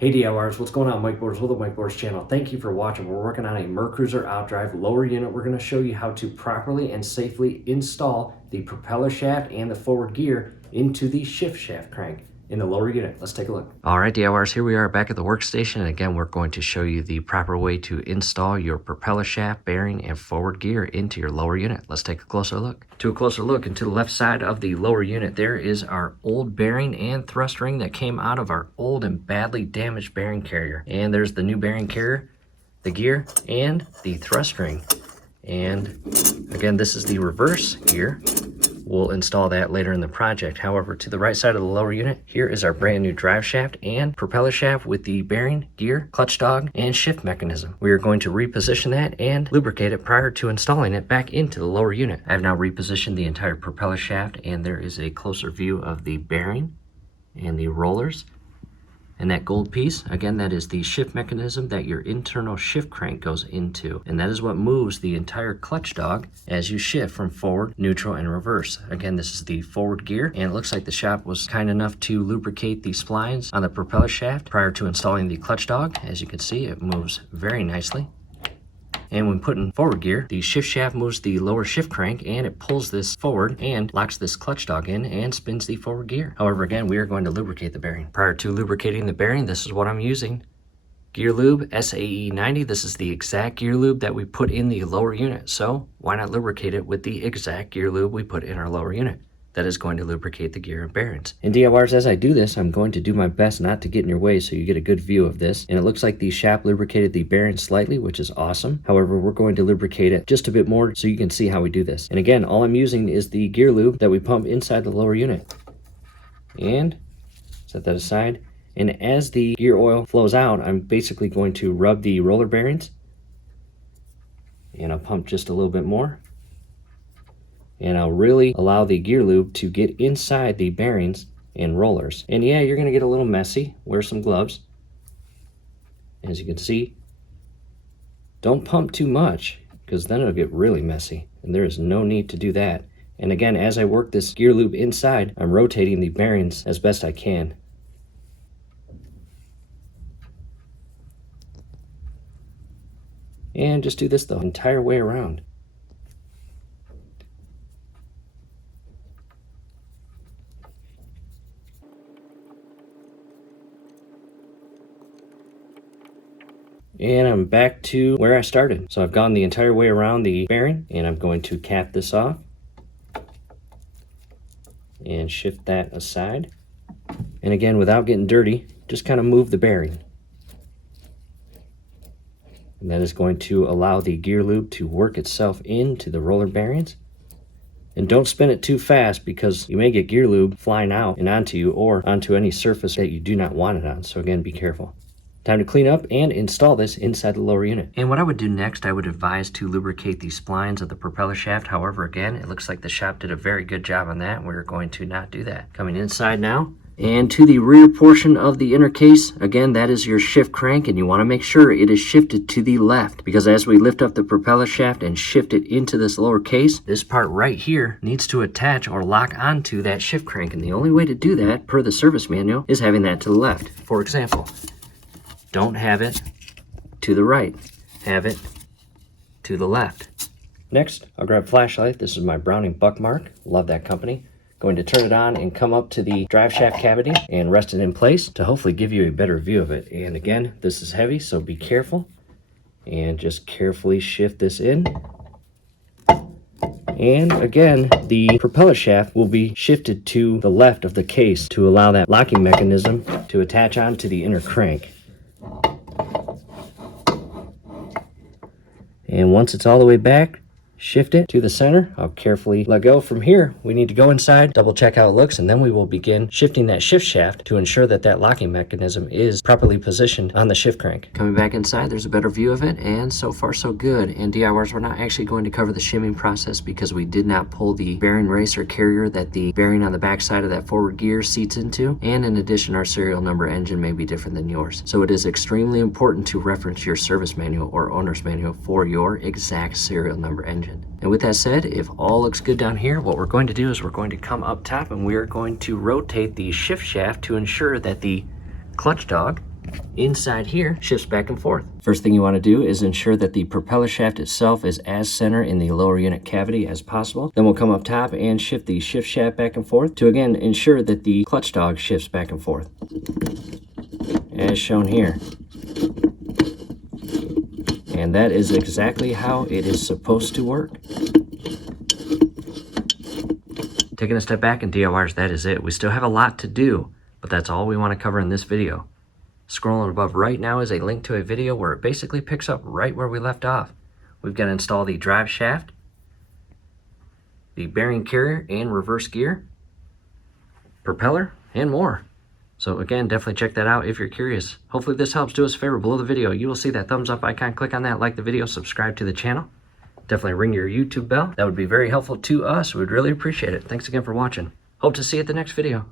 Hey DIYers, what's going on? Mike Borders with the Mike Borders channel. Thank you for watching. We're working on a Mercruiser outdrive lower unit. We're going to show you how to properly and safely install the propeller shaft and the forward gear into the shift shaft crank in the lower unit. Let's take a look. All right, DIYers, here we are back at the workstation. And again, we're going to show you the proper way to install your propeller shaft, bearing, and forward gear into your lower unit. Let's take a closer look. To a closer look, and to the left side of the lower unit, there is our old bearing and thrust ring that came out of our old and badly damaged bearing carrier. And there's the new bearing carrier, the gear, and the thrust ring. And again, this is the reverse gear. We'll install that later in the project. However, to the right side of the lower unit, here is our brand new drive shaft and propeller shaft with the bearing, gear, clutch dog, and shift mechanism. We are going to reposition that and lubricate it prior to installing it back into the lower unit. I've now repositioned the entire propeller shaft, and there is a closer view of the bearing and the rollers. And that gold piece, again, that is the shift mechanism that your internal shift crank goes into. And that is what moves the entire clutch dog as you shift from forward, neutral, and reverse. Again, this is the forward gear, and it looks like the shop was kind enough to lubricate the splines on the propeller shaft prior to installing the clutch dog. As you can see, it moves very nicely. And when put in forward gear, the shift shaft moves the lower shift crank and it pulls this forward and locks this clutch dog in and spins the forward gear. However, again, we are going to lubricate the bearing. Prior to lubricating the bearing, this is what I'm using. Gear Lube SAE 90. This is the exact gear lube that we put in the lower unit. So why not lubricate it with the exact gear lube we put in our lower unit? That is going to lubricate the gear and bearings. And DIYers, as I do this, I'm going to do my best not to get in your way so you get a good view of this. And it looks like the shaft lubricated the bearings slightly, which is awesome. However, we're going to lubricate it just a bit more so you can see how we do this. And again, all I'm using is the gear lube that we pump inside the lower unit. And set that aside. And as the gear oil flows out, I'm basically going to rub the roller bearings. And I'll pump just a little bit more. And I'll really allow the gear lube to get inside the bearings and rollers. And yeah, you're gonna get a little messy. Wear some gloves. As you can see, don't pump too much because then it'll get really messy. And there is no need to do that. And again, as I work this gear lube inside, I'm rotating the bearings as best I can. And just do this the entire way around. And I'm back to where I started. So I've gone the entire way around the bearing, and I'm going to cap this off and shift that aside. And again, without getting dirty, just kind of move the bearing. And that is going to allow the gear lube to work itself into the roller bearings. And don't spin it too fast because you may get gear lube flying out and onto you or onto any surface that you do not want it on. So again, be careful. Time to clean up and install this inside the lower unit. And what I would do next, I would advise to lubricate the splines of the propeller shaft. However, again, it looks like the shop did a very good job on that. We're going to not do that. Coming inside now. And to the rear portion of the inner case, again, that is your shift crank, and you want to make sure it is shifted to the left, because as we lift up the propeller shaft and shift it into this lower case, this part right here needs to attach or lock onto that shift crank. And the only way to do that, per the service manual, is having that to the left. For example, don't have it to the right, have it to the left. Next, I'll grab a flashlight. This is my Browning Buckmark. Love that company. Going to turn it on and come up to the drive shaft cavity and rest it in place to hopefully give you a better view of it. And again, this is heavy, so be careful. And just carefully shift this in. And again, the propeller shaft will be shifted to the left of the case to allow that locking mechanism to attach onto the inner crank. And once it's all the way back, shift it to the center. I'll carefully let go. From here, we need to go inside, double check how it looks, and then we will begin shifting that shift shaft to ensure that that locking mechanism is properly positioned on the shift crank. Coming back inside, there's a better view of it, and so far so good. And DIYers, we're not actually going to cover the shimming process because we did not pull the bearing race or carrier that the bearing on the back side of that forward gear seats into. And in addition, our serial number engine may be different than yours. So it is extremely important to reference your service manual or owner's manual for your exact serial number engine. And with that said, if all looks good down here, what we're going to do is we're going to come up top and we're going to rotate the shift shaft to ensure that the clutch dog inside here shifts back and forth. First thing you want to do is ensure that the propeller shaft itself is as center in the lower unit cavity as possible. Then we'll come up top and shift the shift shaft back and forth to again ensure that the clutch dog shifts back and forth, as shown here. And that is exactly how it is supposed to work. Taking a step back and DIYers, that is it. We still have a lot to do, but that's all we want to cover in this video. Scrolling above right now is a link to a video where it basically picks up right where we left off. We've got to install the drive shaft, the bearing carrier and reverse gear, propeller, and more. So again, definitely check that out if you're curious. Hopefully this helps. Do us a favor, below the video you will see that thumbs up icon. Click on that, like the video, subscribe to the channel. Definitely ring your YouTube bell. That would be very helpful to us. We'd really appreciate it. Thanks again for watching. Hope to see you at the next video.